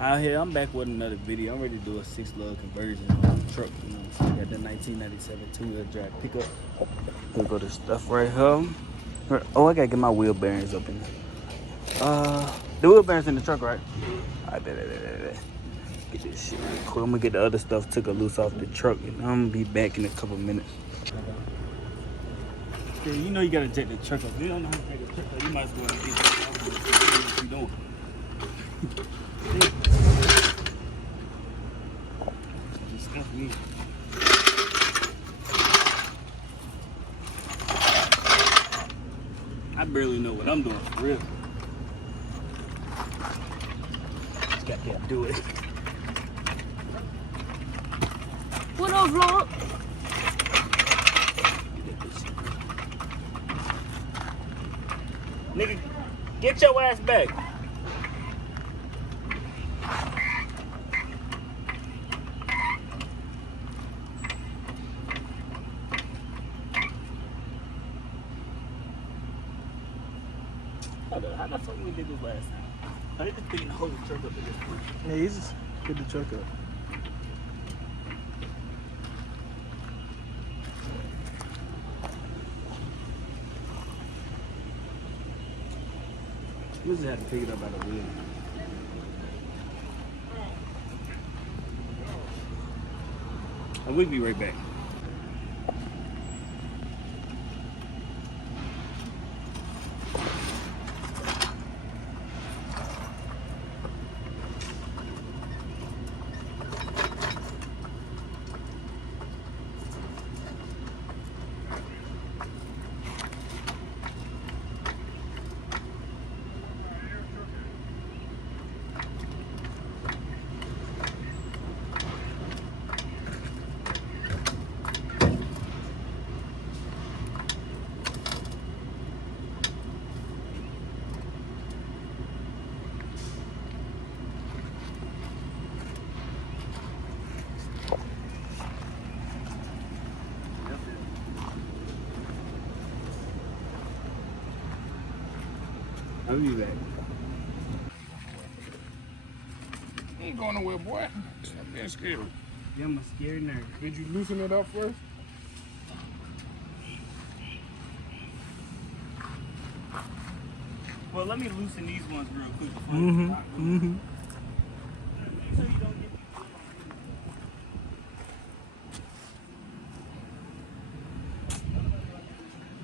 Out here, I'm back with another video. I'm ready to do a 6-lug conversion on the truck. You know what I'm saying? Got the 1997 two-wheel drive pickup. Here go the stuff right here. Oh, I gotta get my wheel bearings up in there. The wheel bearings in the truck, right? I bet. Get this shit real quick. I'm gonna get the other stuff took a loose off the truck, and I'm gonna be back in a couple minutes. Yeah, you know you gotta jack the truck up. If you don't know how to jack the truck up, you might as well get what you doing. Discuss me. I barely know what I'm doing for real. Just gotta do it. What up, vlog? Nigga, get your ass back. How the fuck we did this last time? I need to fit the whole truck up at this point. Yeah, he's just get the truck up. We just had to pick it up by the wheel. And we'll be right back. I'll be back. You ain't going nowhere, boy. Stop being scared. Yeah, I'm a scary nerd. Did you loosen it up first? Well, let me loosen these ones real quick.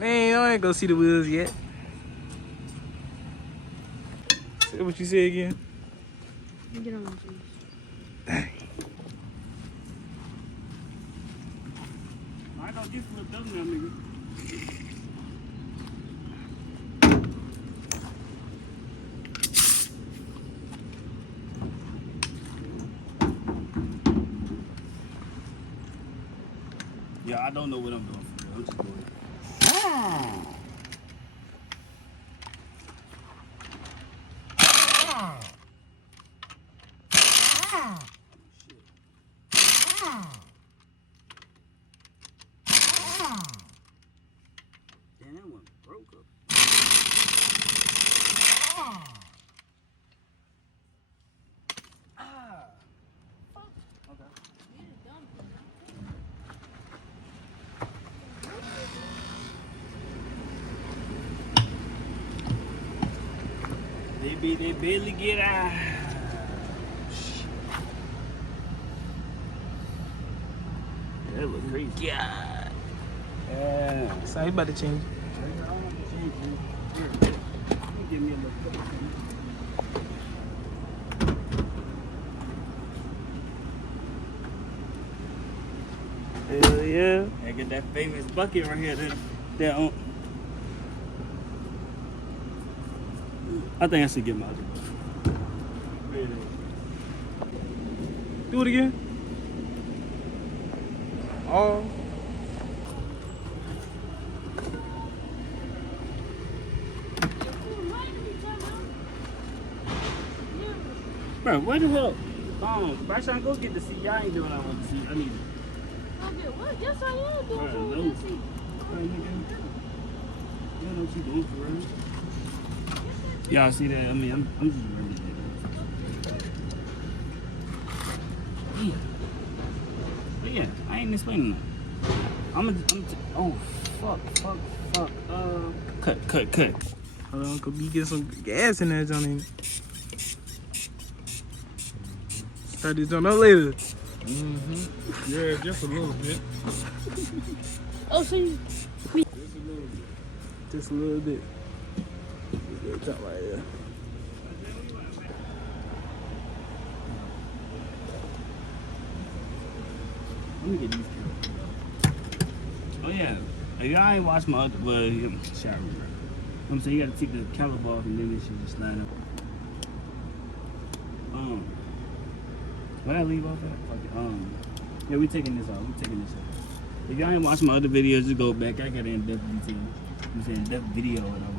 Man, I ain't gonna see the wheels yet. Say what you say again. Get on my face. Dang. I don't get flipped up now, nigga. Yeah, I don't know what I'm doing for real. I'm just doing it. Damn, that one broke up. They barely get out. That look crazy. God. Yeah. So you about to change it. Give me a little. Hell yeah. I get that famous bucket right here. That on. I think I should get my other bucket. Do it again. Oh. Bro, what the hell? Bryce, trying to go get the seat. Y'all ain't doing what I want to see. I need it. Okay, what? Yes, I am doing Bro, something no. with this seat. You don't know what you doing for real. Y'all see that? I mean, I'm just really ain't explaining that. Oh, fuck. Cut. Hold on, Uncle B, get some gas in that joint. Start this joint up later. Yeah, just a little bit. Oh, see. Just a little bit. Just jump right there. Let me get these two. Oh yeah. If y'all ain't watched my other, well, shower room. I'm saying you gotta take the caliber off and then it should just slide up. What I leave off at? Yeah, we taking this off. If y'all ain't watched my other videos, just go back. I got in depth detail. I'm saying depth video or whatever.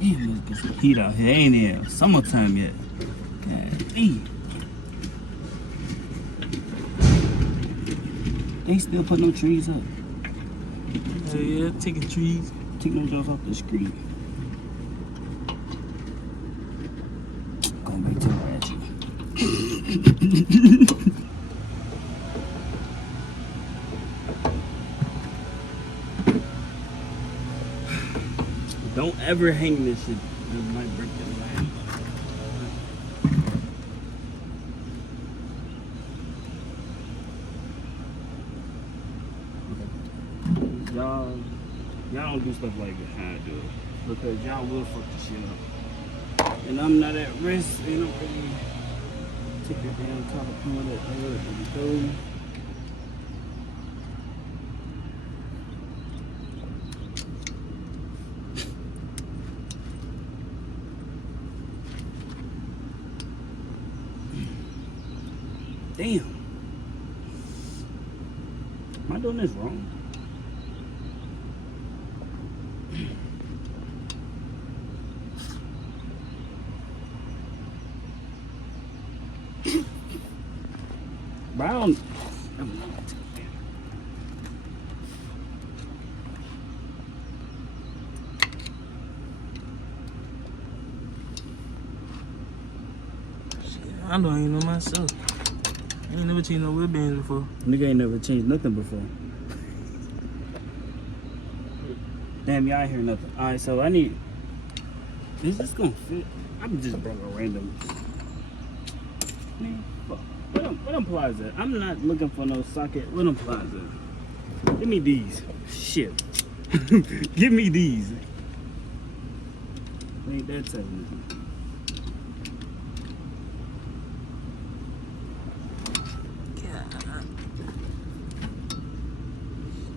Damn, let's get some heat out here. Ain't here summertime yet. God damn. They still put no trees up. Yeah, taking trees. Take no jobs off the street. Going back to the ratchet. Don't ever hang this shit. It might break your line. Y'all don't do stuff like how I do it. Because y'all will fuck the shit up. And I'm not at risk, you know, take your damn collar point at and go. Damn. Am I doing this wrong? Brown. I don't even know myself. I ain't never changed no wheel bearings before. Nigga ain't never changed nothing before. Damn, y'all hear nothing. Alright, so I need. Is this gonna fit? I'm just brought a random. Man, fuck. What them pliers at? I'm not looking for no socket. What them pliers at? Give me these. Shit. Give me these. Ain't that technical.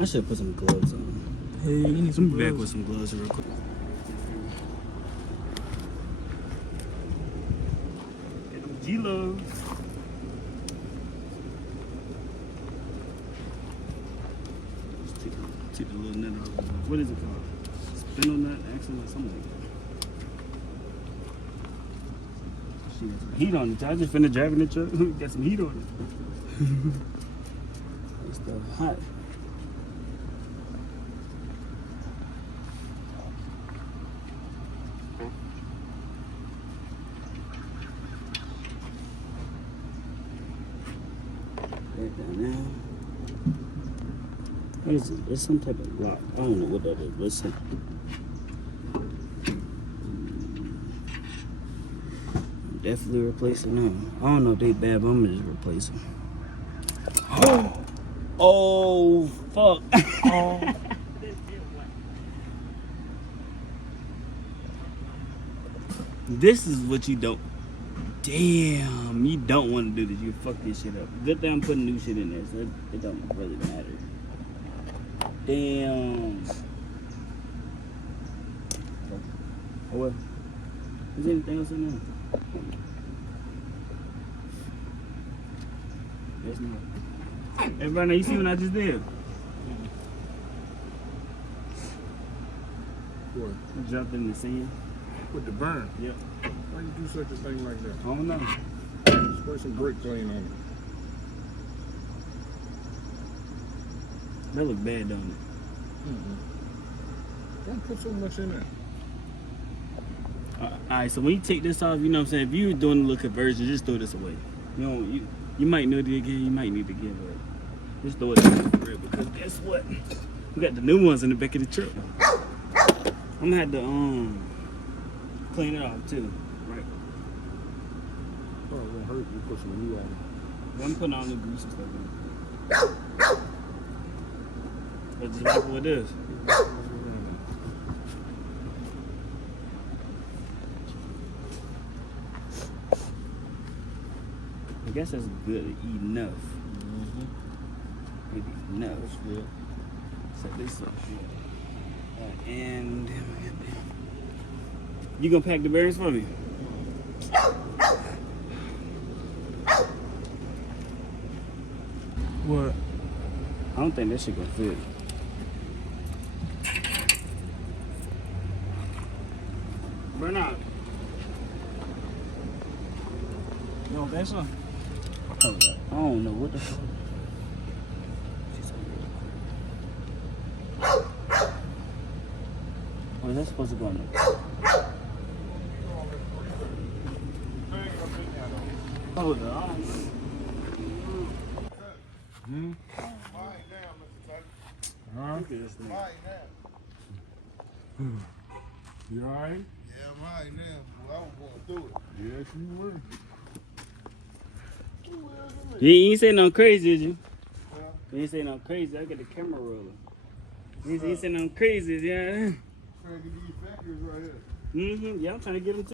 I should put some gloves on. Hey, you need some Back gloves. with some gloves real quick. Get them G-Loves. Take the little net off. What is it called? Spindle nut, axle nut, something like that. Shit, got some heat on it. I just finished driving the truck. Got some heat on it. That stuff hot. Right down there. What is it? It's some type of lock. I don't know what that is. What's it? Definitely replacing them. I don't know if they bad, but I'm gonna just replace them. Oh, fuck. Oh. This is what you don't. Damn, you don't want to do this. You fuck this shit up. Good thing I'm putting new shit in there, so it don't really matter. Damn. Oh well. Is there anything else in there? That's not. Everybody, you see what I just did? What? I jumped in the sand. With the burn? Yep. Why you do such a thing like that? I don't know. Spray some brake clean on it. That look bad, don't it? Don't put so much in there. Alright, so when you take this off, you know what I'm saying? If you're doing a little conversion, just throw this away. You might need it again, you might need it again, but just throw it away for real, because guess what? We got the new ones in the back of the truck. I'm gonna have to clean it off too, right? Oh, it won't hurt you put some new on it. I'm putting all the grease and stuff in it. But just like what it is. I guess that's good enough. Maybe enough. That's good. Set this up here. And you gonna pack the bearings for me? What? I don't think that shit gonna fit. Bernard. You don't think so? Hold up. I don't know what the fuck. Where's that supposed to go in there? Hold on. Hmm? Huh? Look at this thing. You alright? Yeah, I'm right now. Well, I was going through it. Yes, you were. You ain't saying nothing crazy, did you? You ain't saying nothing crazy. I got the camera rolling. You ain't saying nothing crazy, yeah? Trying to get these factories right here. Yeah, I'm trying to get them too.